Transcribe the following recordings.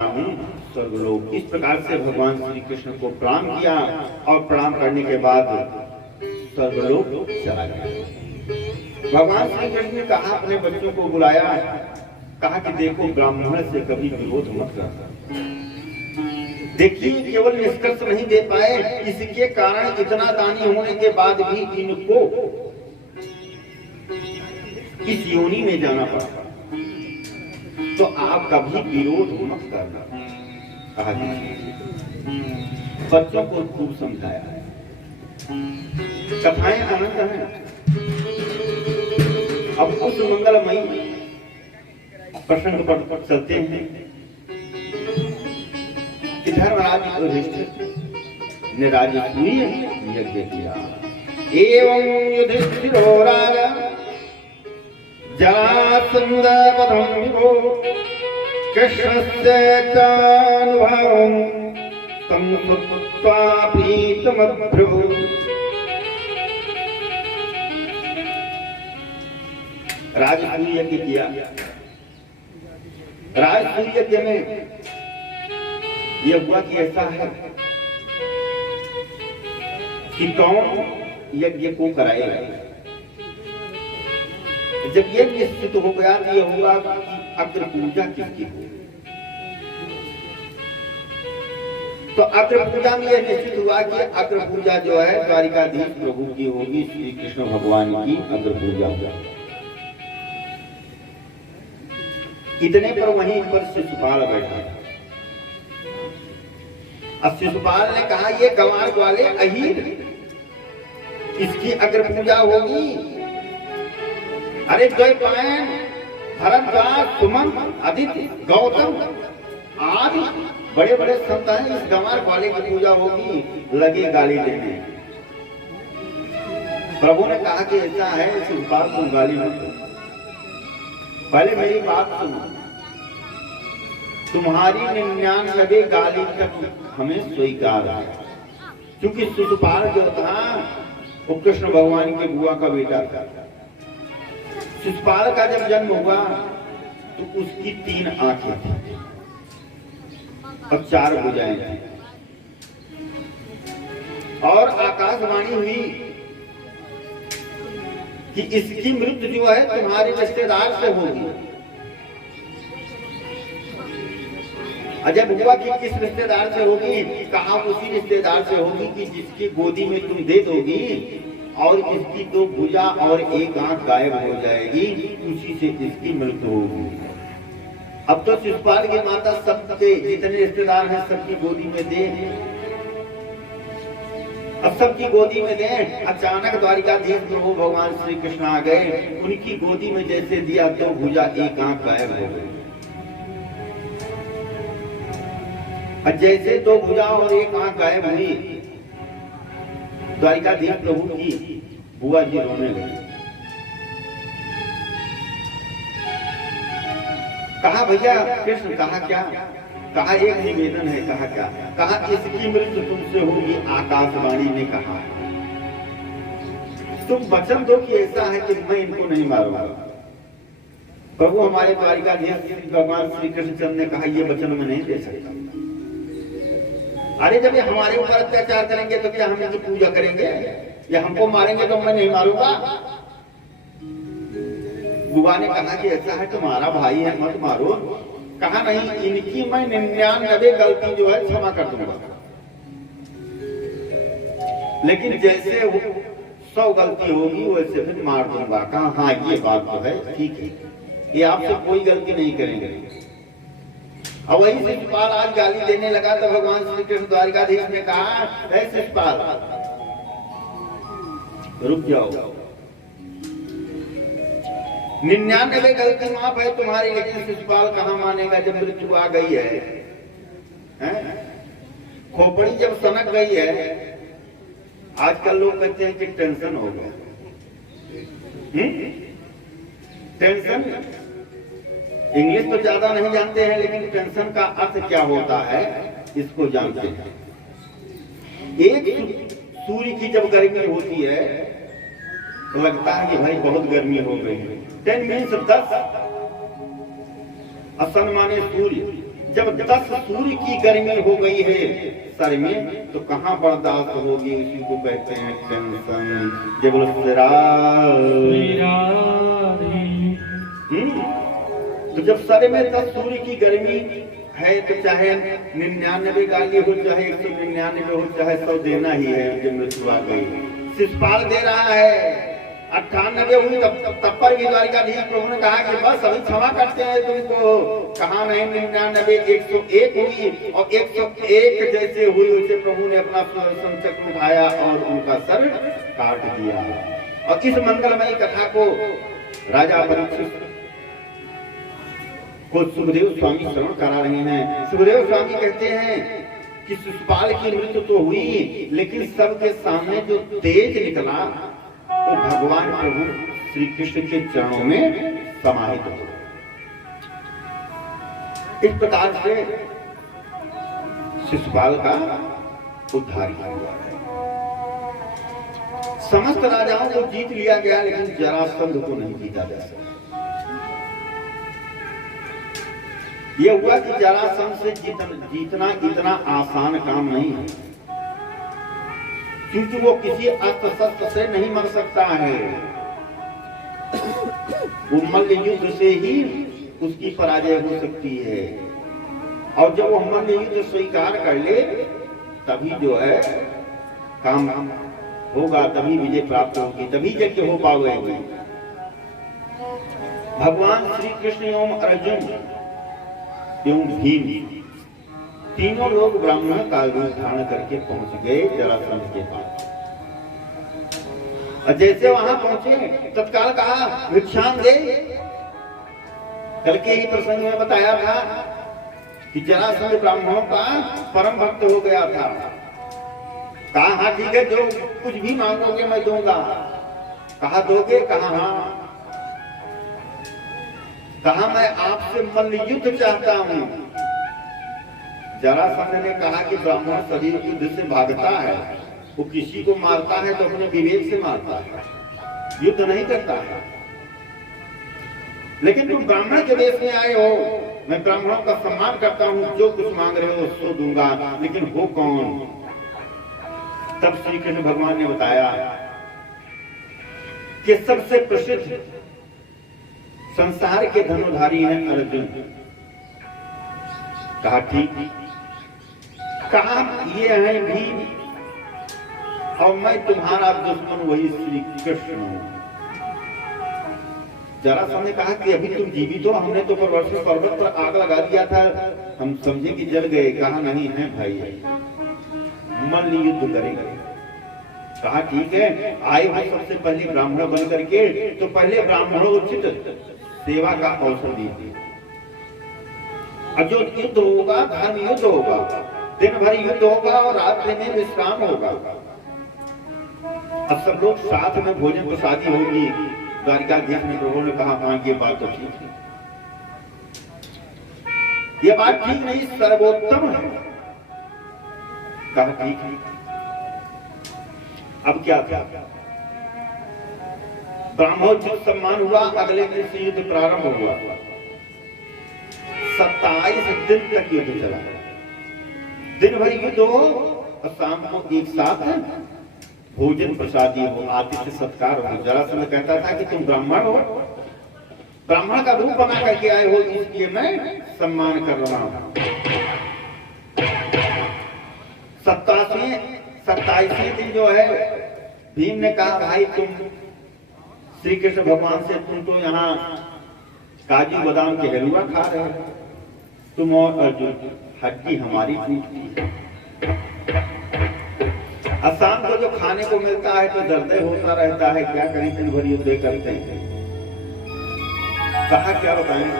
स्वर्गलोक। इस प्रकार से भगवान श्री कृष्ण को प्रणाम किया और प्रणाम करने के बाद स्वर्गलोक चला गया। भगवान श्री कृष्ण ने कहा, अपने बच्चों को बुलाया, कहा कि देखो, ब्राह्मण से कभी विरोध मत करना। देखिए, केवल निष्कर्ष नहीं दे पाए, इसके कारण इतना दानी होने के बाद भी इनको इस योनि में जाना पड़ा, तो आप कभी विरोध मत करना। कहा बच्चों को खूब समझाया। कथाएं अनंत हैं। अब उस मंगलमयी प्रसंग पर चलते हैं कि धर्मराज युधिष्ठिर ने राजसूय यज्ञ किया। एवं युधिष्ठिरो राजा जरासंधवधं विभो कृष्णस्य चानुभवं तं श्रुत्वा प्रीतमभ्रुः। राजसूय यज्ञ किया। राजसूय यज्ञ में यह हुआ कि ऐसा है कि कौन यज्ञ को कराएगा। जब ये निश्चित हो गया तो यह हुआ कि अग्र पूजा किसकी हो। तो अग्र पूजा में यह निश्चित हुआ कि अग्र पूजा जो है द्वारिकाधीश प्रभु की होगी, श्री कृष्ण भगवान की अग्र पूजा होगी। इतने पर वहीं पर शिशुपाल बैठा। अब शिशुपाल ने कहा, ये गंवार वाले अहीर, इसकी अग्र पूजा होगी। अरे द्वैपायन, भरद्वाज, सुमंत, अदिति, गौतम आदि बड़े बड़े संत हैं, इस गंवार वाले की पूजा होगी, लगे गाली देने। प्रभु ने कहा कि ऐसा है, शिशुपाल तुम गाली मत दो, पहले मेरी बात सुनो। तुम्हारी 99 गाली तक हमें स्वीकार है, क्योंकि शिशुपाल जो था वो कृष्ण भगवान के बुआ का बेटा था। शिशुपाल का जब जन्म हुआ तो उसकी 3 आंखें थी और 4 भुजाएं थी, और आकाशवाणी हुई कि इसकी मृत्यु जो है तुम्हारे रिश्तेदार से होगी। जब हुआ कि किस रिश्तेदार से होगी, कहा उसी रिश्तेदार से होगी कि जिसकी गोदी में तुम दे दोगी और इसकी 2 भुजा और 1 आंख गायब हो जाएगी, उसी से इसकी मृत्यु होगी। अब तो शिशुपाल की माता सबके जितने रिश्तेदार हैं सबकी गोदी में दे, अब सबकी गोदी में दे। अचानक द्वारिकाधीश प्रभु भगवान श्री कृष्ण आ गए, उनकी गोदी में जैसे दिया 2 भुजा 1 आंख गायब हो गई। और जैसे 2 भुजा और 1 आंख गायब हुई, द्वारिकाधीश प्रभु की बुआ जी रोने लगी। कहा, भैया कृष्ण, कहा क्या? कहा, एक निवेदन है। कहा क्या? कहा, इसकी मृत्यु तुमसे होगी, आकाशवाणी ने कहा। तुम वचन दो कि ऐसा है कि मैं इनको नहीं मारूंगा। प्रभु हमारे द्वारिकाधीश भगवान श्री कृष्णचंद्र ने कहा, ये वचन मैं नहीं दे सकता। अरे जब ये हमारे ऊपर अत्याचार करेंगे तो क्या हम इनकी पूजा करेंगे? या हमको मारेंगे तो मैं नहीं मारूंगा। बुआ ने कहा कि ऐसा है, तुम्हारा भाई है, मत मारो। कहा, नहीं, इनकी मैं 99 गलती जो है क्षमा कर दूंगा, लेकिन जैसे 100 गलती होगी वैसे फिर मार दूंगा। कहा, हाँ ये बात तो है, ठीक है, ये आपसे कोई गलती नहीं करेंगे। और वही शिशुपाल आज गाली देने लगा तो भगवान श्री कृष्ण द्वारिकाधीश ने कहा, ऐ शिशुपाल रुक जाओ, 99 गलती माफ है तुम्हारी, लेकिन शिशुपाल कहाँ मानेगा जब मृत्यु आ गई है? खोपड़ी जब सनक गई है। आजकल लोग कहते हैं कि टेंशन हो गया। टेंशन इंग्लिश तो ज्यादा नहीं जानते हैं, लेकिन टेंशन का अर्थ क्या होता है इसको जानते हैं। एक सूर्य की जब गर्मी होती है तो लगता है कि भाई बहुत गर्मी हो गई है। 10 मीन्स 10, असन माने सूर्य। जब 10 सूर्य की गर्मी हो गई है सर में, तो कहाँ बर्दाश्त होगी, उसी को कहते हैं टेंशन। जब तो जब सर में 10 सूर्य की गर्मी है, तो चाहे 99 गाली हो, चाहे 199 हो, चाहे 100 देना ही है। जब मृत्यु आ गई, शिषपाल दे रहा है, 98 हुई, तब पर भी द्वारिकाधीश प्रभु ने कहा कि बस अभी क्षमा करते हैं तुमको। कहा नहीं, 99 101 हुई, और 101 जैसे हुई उसे प्रभु ने अपना सुदर्शन चक्र उठाया और उनका सर काट दिया। और इस मंगलमयी कथा को राजा परीक्षित को सुखदेव स्वामी श्रवण करा रहे हैं। सुखदेव स्वामी कहते हैं कि शिषपाल की मृत्यु तो हुई, लेकिन सबके सामने जो तेज निकला वो भगवान प्रभु श्री कृष्ण के चरणों में समाहित हो। इस प्रकार से शिषपाल का उद्धार हुआ है। समस्त राजाओं को जीत लिया गया, लेकिन जरासंध को नहीं जीता जा सका। यह हुआ कि जरासंध से जीतना इतना आसान काम नहीं है, क्योंकि वो किसी अस्त्र शस्त्र से नहीं मर सकता है। वो मल्ल युद्ध से ही उसकी पराजय हो सकती है, और जब वो मल्ल युद्ध स्वीकार कर ले, तभी जो है काम होगा, तभी विजय प्राप्त होगी, तभी यज्ञ हो पाएगी। भगवान श्री कृष्ण एवं अर्जुन एवं भीम तीनों लोग ब्राह्मण का रूप धारण करके पहुंच गए जरासंध के पास। और जैसे वहां पहुंचे, तत्काल कहा भिक्षाम दे। कल के ही प्रसंग में बताया था कि जरासंध ब्राह्मणों का परम भक्त हो गया था। कहा हाँ ठीक है, जो कुछ भी मांगोगे मैं दूंगा। कहा दोगे? कहा हाँ। कहा मैं आपसे मल्ल युद्ध चाहता हूं। जरासंध ने कहा कि ब्राह्मण शरीर युद्ध से भागता है, वो किसी को मारता है तो अपने विवेक से मारता है, युद्ध नहीं करता है। लेकिन तुम ब्राह्मण के वेश में आए हो, मैं ब्राह्मणों का सम्मान करता हूं, जो कुछ मांग रहे हो सो दूंगा, लेकिन हो कौन? तब श्री कृष्ण भगवान ने बताया कि सबसे प्रसिद्ध संसार के धनुधारी हैं अर्जुन। कहा ठीक। कहा ये है भीम, और मैं तुम्हारा दुश्मन वही श्री कृष्ण हूं। जरासंध ने कहा कि अभी तुम जीवित हो, हमने तो पर्वत पर आग लगा दिया था, हम समझे कि जल गए। कहा नहीं है भाई, मल्ल युद्ध करेंगे। कहा ठीक है, आए हो सबसे पहले ब्राह्मण बन करके, तो पहले ब्राह्मणोचित सेवा का अवसर दीजिए। अब जो युद्ध होगा धर्म युद्ध होगा, दिन भर युद्ध होगा और रात्रि में विश्राम होगा। अब सब लोग साथ में भोजन प्रसादी होगी। द्वारिकाधीश में प्रभु ने कहा हाँ ये बात तो ठीक है, ये बात ठीक नहीं, सर्वोत्तम है। कहा ठीक है। अब क्या था? ब्राह्मणोचित सम्मान हुआ। अगले दिन से युद्ध प्रारंभ हुआ। 27 दिन तक युद्ध चला। दिन भर युद्ध हो और शाम को एक साथ भोजन प्रसादी हो, आतिथ्य सत्कार हो। जरासंध कहता था कि तुम ब्राह्मण हो, ब्राह्मण का रूप बना करके आए हो, इसलिए मैं सम्मान कर रहा हूं। 27वें दिन जो है, भीम ने कहा भाई तुम श्री कृष्ण भगवान से, तुम तो यहाँ काजू बादाम के हलवा खा रहे हो, तुम और अर्जुन, हड्डी हमारी टूटती है। शाम को जो खाने को मिलता है तो दर्द होता रहता है, क्या करें, दिन भर युद्ध करते हैं। कहा क्या बताएं,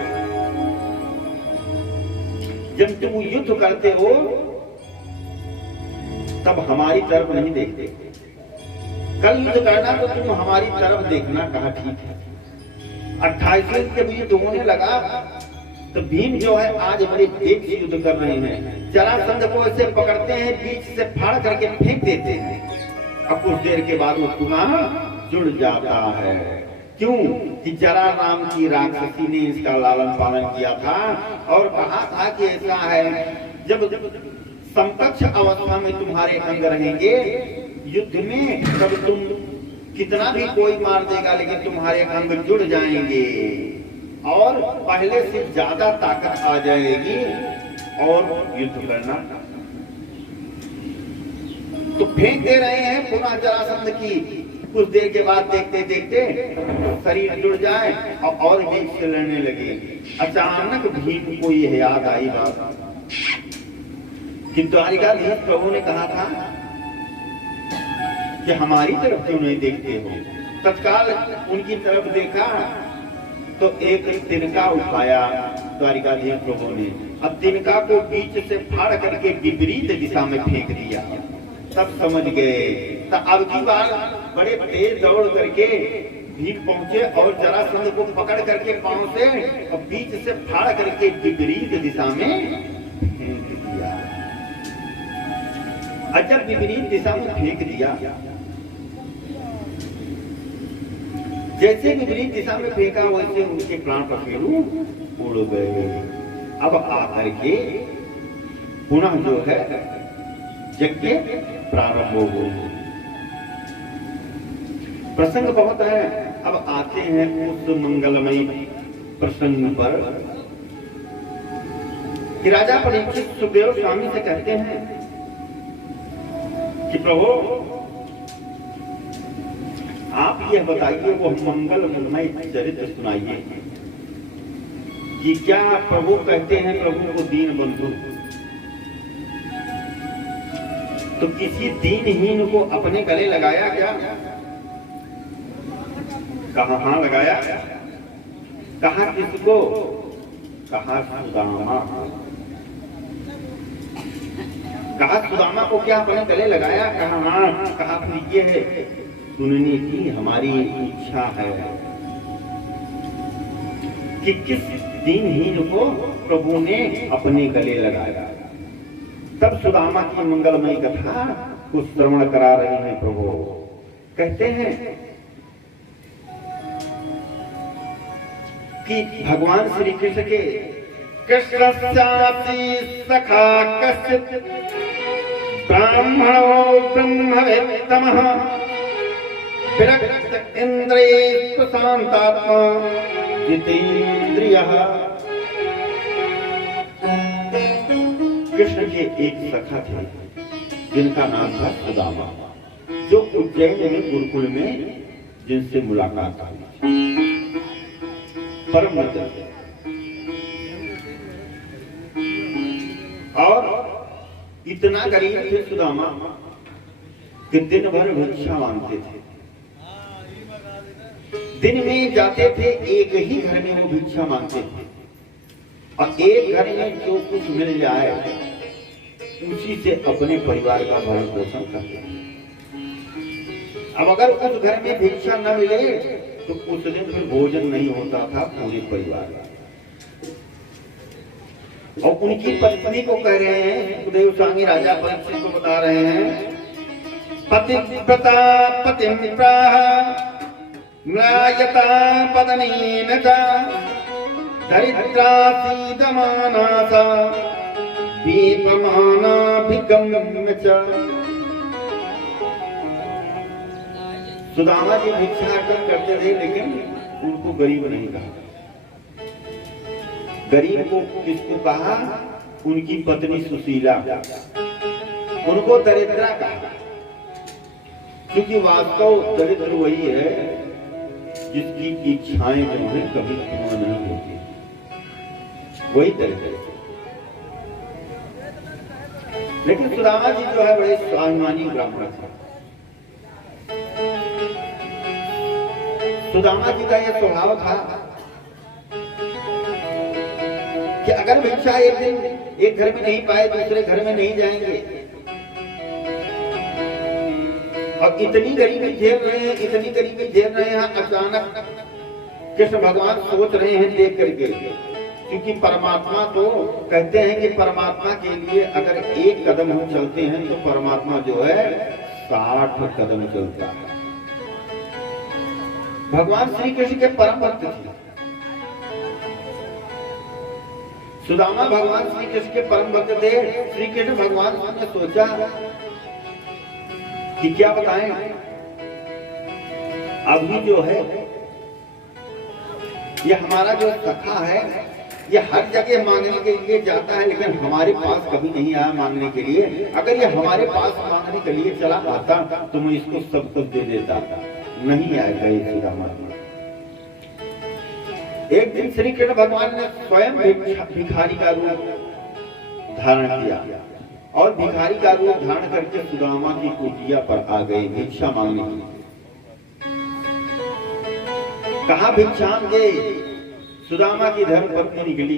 जब तुम युद्ध करते हो तब हमारी तरफ नहीं देखते, कल युद्ध करना तो तुम हमारी तरफ देखना। कहा ठीक है। 28 दिन के युद्ध होने लगा तो भीम जो है आज बड़े वेग से युद्ध कर रहे हैं। जरासंध को ऐसे पकड़ते हैं, बीच से फाड़ करके फेंक देते हैं। अब कुछ देर के बाद वो पुनः जुड़ जाता है। क्यों कि जरा नाम की राक्षसी ने इसका लालन पालन किया था और कहा था कि ऐसा है जब समकक्ष अवस्था में तुम्हारे अंग रहेंगे युद्ध में, तब तुम कितना भी कोई मार देगा लेकिन तुम्हारे अंग जुड़ जाएंगे और पहले से ज्यादा ताकत आ जाएगी और युद्ध करना। तो फेंक दे रहे हैं पुनः जरासंध की। कुछ देर के बाद देखते देखते शरीर जुड़ जाए और भीम से लड़ने लगे। अचानक भीम को यह याद आई बात कि द्वारिकाधीश प्रभु ने कहा था कि हमारी तरफ क्यों नहीं देखते हो। तत्काल उनकी तरफ देखा तो एक तिनका उठाया द्वारिकाधीश प्रभु ने। अब तिनका को बीच से फाड़ करके विपरीत दिशा में फेंक दिया। सब समझ गए। तो अब की बार बड़े तेज दौड़ करके भीम पहुंचे और जरासंध को पकड़ करके पांव से और बीच से फाड़ करके विपरीत दिशा में फेंक दिया। और जब विपरीत दिशा में फेंक दिया, जैसे विपरीत दिशा में फेंका वैसे उनके प्राण पखेरु उड़ गए। अब आकर के पुनः जो है यज्ञ प्रारंभ हो गए। प्रसंग बहुत है। अब आते हैं उस मंगलमय प्रसंग पर कि राजा परीक्षित सुखदेव स्वामी से कहते हैं कि प्रभु आप यह बताइए वो मंगलमय चरित्र सुनाइए कि क्या प्रभु कहते हैं प्रभु को दीन बंधु, तो किसी दीनहीन को अपने गले लगाया क्या? कहा हाँ लगाया। कहा किसको? कहा सुदामा। कहा सुदामा को क्या अपने गले लगाया? कहा हाँ। कहा फिर ये है सुनने की हमारी इच्छा है कि किस दीनहीन को प्रभु ने अपने गले लगाया। तब सुदामा की मंगलमयी कथा को श्रवण करा रहे हैं प्रभु। कहते हैं कि भगवान श्री कृष्ण के कृष्णस्यापि सखा कश्चित् ब्राह्मणो ब्रह्मवेत्तमः विरक्त इंद्रिय शांतात्मा जितेंद्रियः। कृष्ण के एक सखा थे जिनका नाम था सुदामा, जो उज्जैन में गुरुकुल में जिनसे मुलाकात हुई। परम मित्र और इतना गरीब थे सुदामा कि दिन भर भिक्षा मांगते थे। दिन में जाते थे, एक ही घर में वो भिक्षा मांगते थे और एक घर में जो कुछ मिल जाए उसी से अपने परिवार का भरण पोषण करते थे। अब अगर उस घर में भिक्षा न मिले तो उस दिन फिर भोजन नहीं होता था पूरे परिवार का। और उनकी पत्नी को कह रहे हैं, सुखदेव स्वामी राजा परीक्षित को बता रहे हैं, पतिव्रता पतिव्राह म्लायता पदनेन च दरिद्रासीदमाना सा दीपमानाभिगम्य च। सुदामा जी भिक्षा करते थे लेकिन उनको गरीब नहीं कहा। गरीब को किसको कहा? उनकी पत्नी सुशीला, उनको दरिद्रा कहा, क्योंकि वास्तव दरिद्र वही है जिसकी इच्छाएं जो है कभी पूर्ण नहीं होती, वही दरिद्र। लेकिन सुदामा जी जो है बड़े स्वाभिमानी ब्राह्मण थे। सुदामा जी का यह स्वभाव था कि अगर भिक्षा एक दिन एक घर में नहीं पाए दूसरे घर में नहीं जाएंगे। और इतनी गरीबी झेल रहे हैं, इतनी गरीबी झेल रहे हैं। अचानक कृष्ण भगवान सोच रहे हैं देख करके, क्योंकि परमात्मा तो कहते हैं कि परमात्मा के लिए अगर एक कदम हम चलते हैं तो परमात्मा जो है 60 कदम चलता है। भगवान श्री कृष्ण के परम भक्त थे। सुदामा भगवान श्री कृष्ण के परम भक्त थे। श्री कृष्ण भगवान ने सोचा कि क्या बताएं, अभी जो है ये हमारा जो सखा है ये हर जगह मांगने के लिए जाता है, लेकिन हमारे पास कभी नहीं आया मांगने के लिए। अगर ये हमारे पास मांगने के लिए चला आता तो मैं इसको सब कुछ दे देता। नहीं आएगा ये सुदामा। एक दिन श्री कृष्ण भगवान ने स्वयं भिखारी का रूप धारण किया और भिखारी का रूप धारण करके सुदामा की कुटिया पर आ गए भिक्षा मांगने के लिए। कहा भिक्षाम दे। सुदामा की धर्मपत्नी निकली,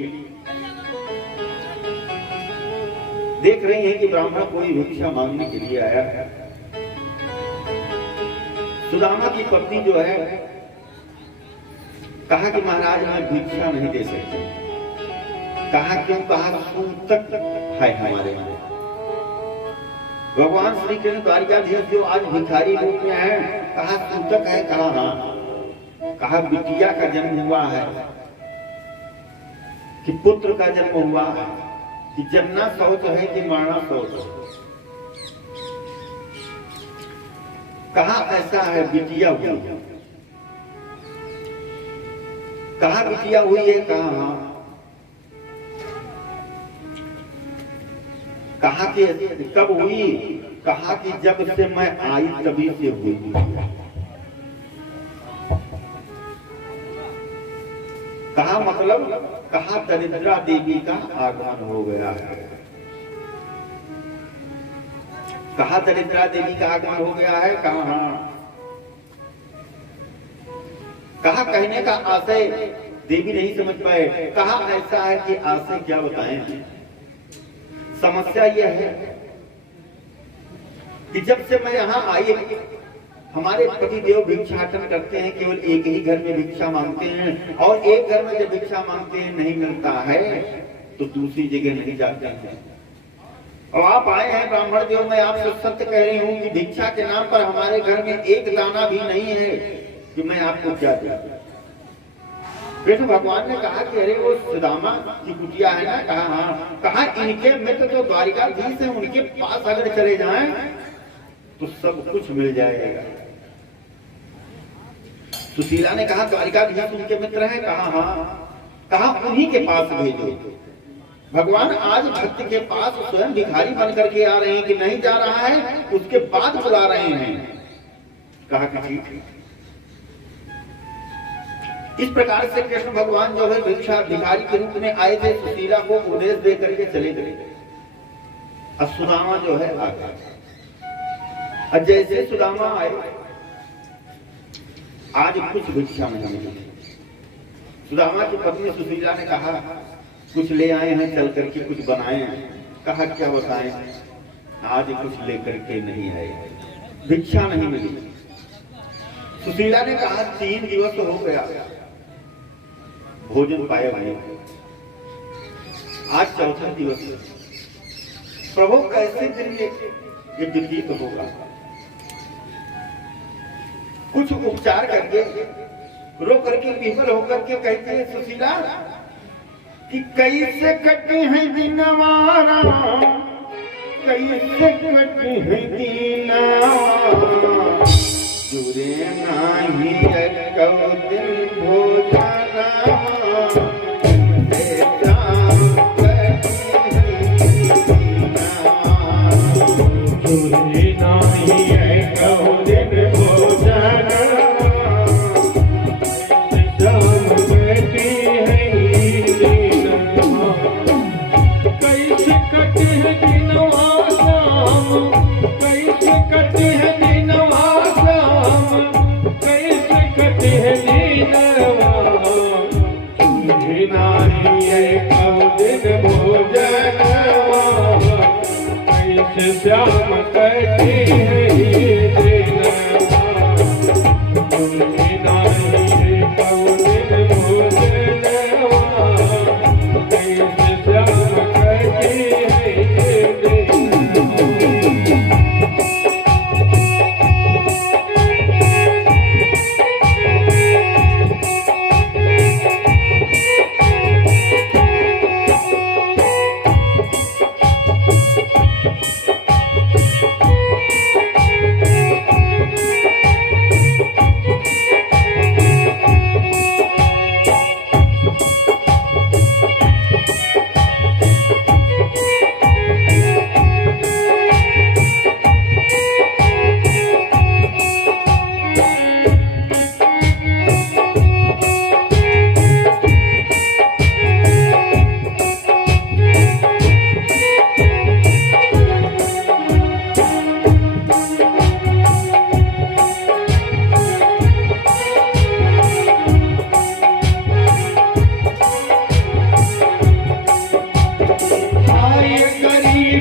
देख रही है कि ब्राह्मण कोई भिक्षा मांगने के लिए आया है। सुदामा की पत्नी जो है कहा कि महाराज मैं भिक्षा नहीं दे सकती। कहा क्यों? कहा सूतक है हमारे में। भगवान श्री कृष्ण द्वारिकाधीश जो आज भिखारी रूप में है, कहा सूतक है? कहा हाँ। कहा बिटिया का जन्म हुआ है कि पुत्र का जन्म हुआ है कि जन्ना शौच है कि मरना शौच है? कहा ऐसा है बिटिया हुई है। कहा बिटिया हुई है? कहा हाँ। कहा कि कब हुई? कहा कि जब से मैं आई तभी से हुई। कहा मतलब? कहा दरिद्रा देवी का आगमन हो गया है। कहा दरिद्रा देवी का आगमन हो गया है? कहा हाँ। कहा कहने का आशय देवी नहीं समझ पाए। कहा ऐसा है कि आशय क्या बताएं? समस्या यह है कि जब से मैं यहाँ आई हमारे पति देव भिक्षाटन करते हैं, केवल एक ही घर में भिक्षा मांगते हैं और एक घर में जब भिक्षा मांगते हैं नहीं मिलता है तो दूसरी जगह नहीं जाते हैं। और आप आए हैं ब्राह्मण देव, मैं आपसे सत्य कह रही हूँ कि भिक्षा के नाम पर हमारे घर में एक दाना भी नहीं है कि मैं आपको क्या दूं। कृष्ण भगवान ने कहा कि अरे वो सुदामा की कुटिया है ना? कहा हाँ। कहा इनके मित्र तो द्वारिकाधीश हैं, उनके पास अगर चले जाएं तो सब कुछ मिल जाएगा। सुशीला ने कहा द्वारिकाधीश उनके मित्र हैं? कहा हाँ। कहा उन्हीं के पास भेजो। भगवान आज भक्त के पास स्वयं भिखारी बन करके आ रहे हैं कि नहीं जा रहा है, उसके बाद बुला रहे हैं। कहा कि ठीक है। इस प्रकार से कृष्ण भगवान जो है भिखारी के रूप में आए थे, सुशीला को उपदेश दे करके चले गए। अब सुदामा जो है आ गया। और जैसे सुदामा आए आज कुछ भिक्षा नहीं मिली। सुदामा की पत्नी सुशीला ने कहा कुछ ले आए हैं, चल करके कुछ बनाए हैं। कहा क्या बताएं? आज कुछ लेकर के नहीं आए, भिक्षा नहीं मिली। सुशीला ने कहा 3 दिवस हो गया भोजन पाया नहीं, आज 4था दिवस। प्रभु कैसे दिन ये व्यतीत होगा? कुछ उपचार करके रो करके विफल होकर के कहते हैं सुशीला कि कैसे कटे हैं दिनवारा, कैसे कटे हैं दिनवारा, जुरे नाही कौ दिन भोजना जुरे नाही कौ दिन भोजना शाम बैठी है दीनवा। कैसे कटे है दिनवा शाम, कैसे कटे है दिनवा शाम, कैसे कटे है दीनवा। तुझे नाही कौ दिन भोजनवा, कैसे श्याम कटे है दीनवा। तुझे नाही कौ दिन भोजनवा, कैसे श्याम कटे है दीनवा।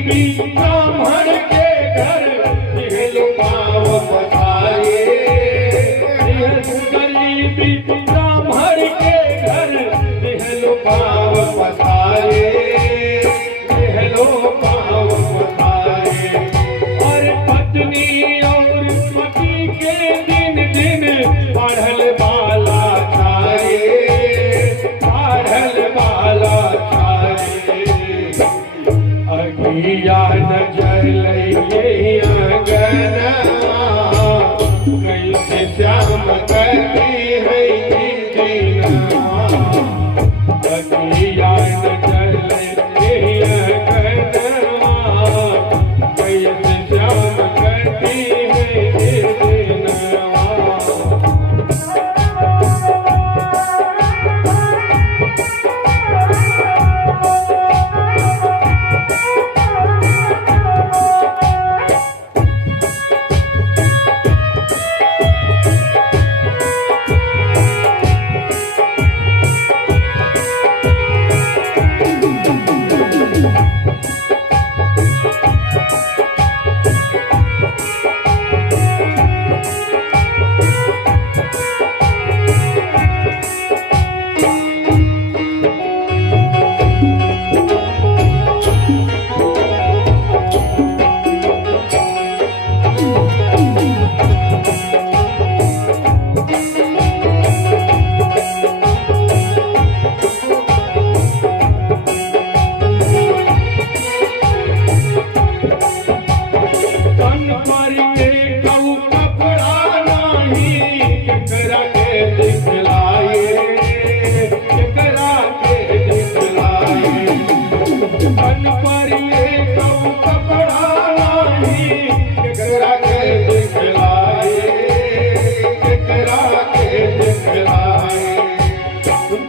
गरीबी ब्राह्मण के घर दिहलो पाँव पसारे। गरीबी ब्राह्मण के घर दिहलो पाँव पसारे, दिहलो पाँव पसारे। और पत्नी और पति के दिन दिन बढ़ल बाला छाए, बढ़ल बाला छाए। अगिया न जलइए अंगनवा, कैसे श्याम करती है दीनवा। अगिया न जलइए अंगनवा, कैसे श्याम करती है दीनवा।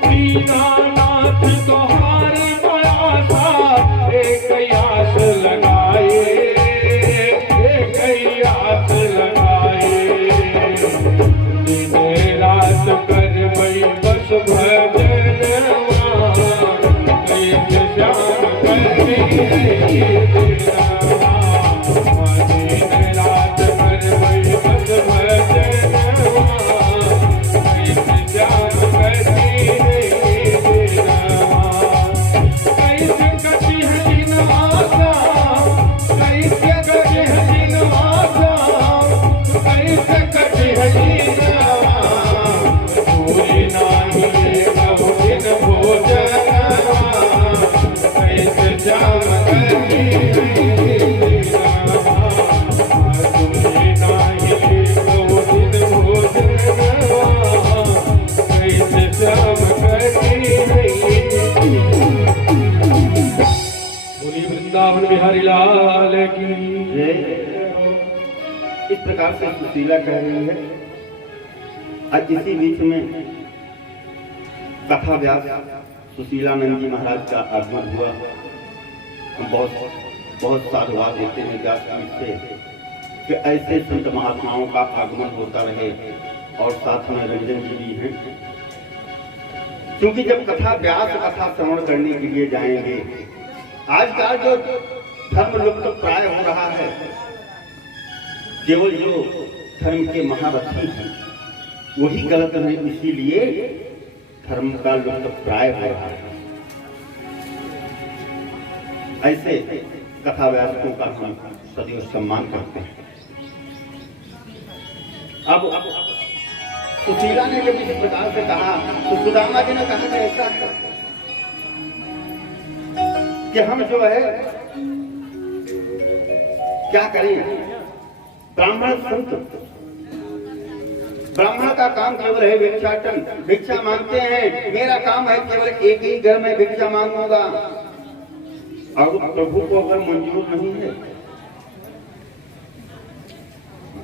दीनानाथ तोहार बयासा एक आस लगाए, एक आस लगाए। दिन रात करबई बस भजनवा, कैसे श्याम करती है दीनवा। दिन रात करबई बस भजनवा, कैसे श्याम करती है दीनवा। कैसे कटी है दीनवा श्याम, कैसे कटी है दीनवा श्याम, कैसे कटी है दीनवा। पूरी नाही कहो दिन भोजनवा, कैसे श्याम करती है दीनवा। पूरी नाही कहो दिन भोजनवा, कैसे श्याम करती है। बोली वृंदावन बिहारी लाल की जय। इस प्रकार से सुशीला कह रही है। आज इसी बीच में कथा व्यास सुशीलानंद जी महाराज का आगमन हुआ। हम बहुत साधुवाद देते हैं व्यास जी से कि ऐसे संत महात्माओं का आगमन होता रहे, और साथ में रंजन जी भी हैं। क्योंकि जब कथा व्यास कथा श्रवण करने के लिए जाएंगे, आज का जो धर्म लुप्त प्राय हो रहा है, केवल जो धर्म के महारथी हैं वही गलत है, इसीलिए धर्म का लुप्त प्राय हो रहा है। ऐसे कथा व्यासों का हम सदैव सम्मान करते हैं। अब सुशीला ने जब इस प्रकार से कहा तो सुदामा जी ने कहा कि ऐसा है कि हम जो है क्या करें। ब्राह्मण संत, ब्राह्मण का काम केवल है भिक्षाटन, भिक्षा मांगते हैं। मेरा काम है केवल एक ही घर में भिक्षा मांगूंगा, और प्रभु को अगर मंजूर नहीं है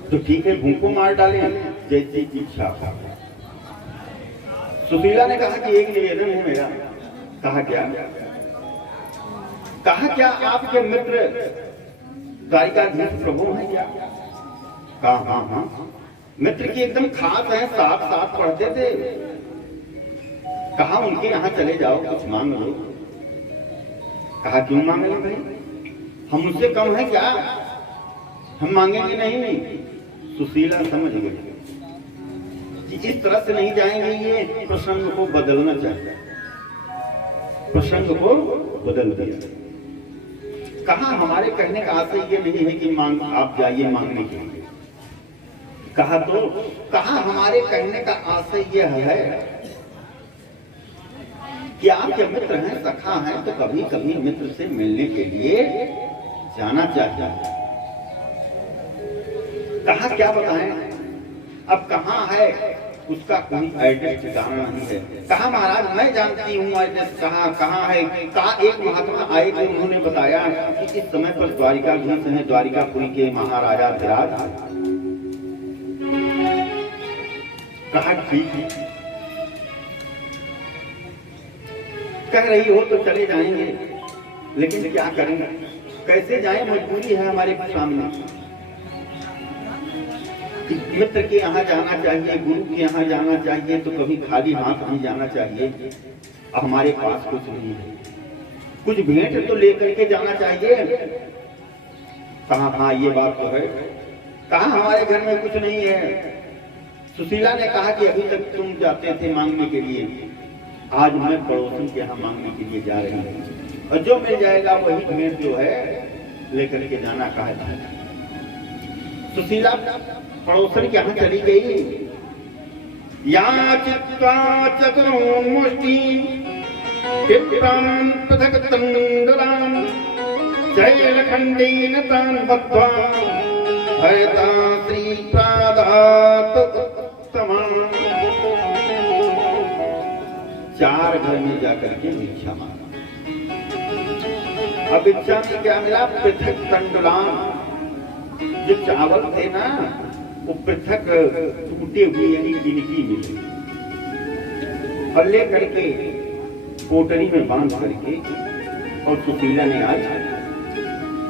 तो ठीक है, भूखों मार डालें जैसी इच्छा। सुशीला ने कहा कि एक निवेदन है मेरा। कहा क्या आपके मित्र द्वारिकाधीश प्रभु हैं क्या? कहा हाँ, मित्र की एकदम खास है, साथ पढ़ते थे। कहा उनके यहाँ चले जाओ, कुछ मांग लो। कहा क्यों मांग लो भाई, हम उससे कम है क्या? हम मांगेंगे नहीं। सुशीला समझ गई कि इस तरह से नहीं जाएंगे, ये प्रसंग को बदलना चाहिए। प्रसंग को बदल दिया। कहा हमारे कहने का आशय ये नहीं है कि मांग आप जाइए मांगने के लिए। कहा हमारे कहने का आशय यह है कि आप जब मित्र हैं, सखा हैं, तो कभी कभी मित्र से मिलने के लिए जाना चाहिए। कहा क्या बताएं, अब कहाँ है उसका कोई एड्रेस ठिकाना नहीं है। कहा महाराज मैं जानती हूँ एड्रेस कहाँ है। कहा एक महात्मा आए थे, उन्होंने बताया कि इस समय पर द्वारिकाधीश हैं, द्वारिकापुरी के महाराजा विराज। कहा ठीक है, कह रही हो तो चले जाएंगे, लेकिन क्या करेंगे, कैसे जाएं, मजबूरी है हमारे सामने। मित्र के यहाँ जाना चाहिए, गुरु के यहाँ जाना चाहिए, तो कभी खाली हाथ नहीं जाना चाहिए। अब हमारे पास कुछ नहीं है, कुछ भेंट तो लेकर के जाना चाहिए। कहा हाँ ये बात तो है। कहा हमारे घर में कुछ नहीं है। सुशीला ने कहा कि अभी तक तुम जाते थे मांगने के लिए, आज मैं पड़ोसी के यहाँ मांगने के लिए जा रही हूँ, और जो मिल जाएगा वही भेंट जो है लेकर के जाना। कहा सुशीला पड़ोसन के यहाँ चली गई। या चित्वा चतुर्मुष्टि विप्रान् पृथक् तण्डुलान् शैलखण्डेन तान् बद्ध्वा भयता श्रीप्रादात् उत्तमान्। 4 घर में जाकर के भिक्षा मांगा। अब भिक्षा में क्या मिला? पृथक तण्डुलान्, जो चावल थे ना वो पृथक टूटे हुए यानी गिनती मिली, और ले करके कोटरी में बांध करके और सुशीला ने आज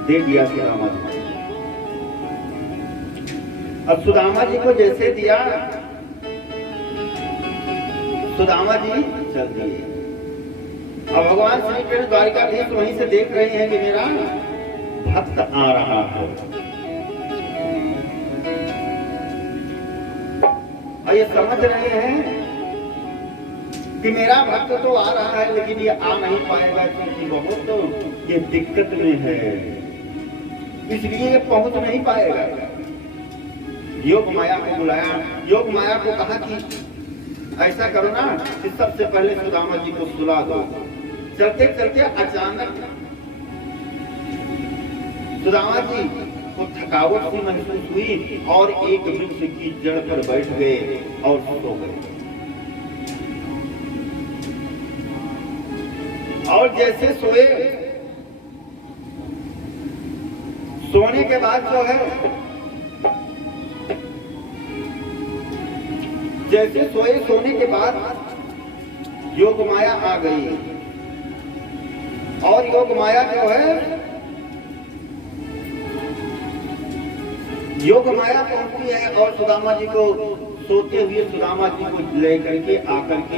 दे दिया सुदामा जी। अब सुदामा जी को जैसे दिया, सुदामा जी चल दिए। अब भगवान श्री कृष्ण द्वारिकाधीश वहीं से देख रहे हैं कि मेरा भक्त आ रहा है, और ये समझ रहे हैं कि मेरा भक्त तो आ रहा है, लेकिन ये आ नहीं पाएगा क्योंकि बहुत तो ये दिक्कत में है, इसलिए ये पहुंच नहीं पाएगा। योग माया को बुलाया, योग माया को कहा कि ऐसा करो ना कि सबसे पहले सुदामा जी को सुला दो। चलते चलते अचानक सुदामा जी को थकावट सी महसूस हुई और एक वृक्ष की जड़ पर बैठ गए और सो गए। और जैसे सोए, सोने के बाद जो है, जैसे सोए, सोने के बाद योग माया आ गई, और योग माया जो है, योग माया पहुंची है और सुदामा जी को सोते हुए सुदामा जी को लेकर के आकर के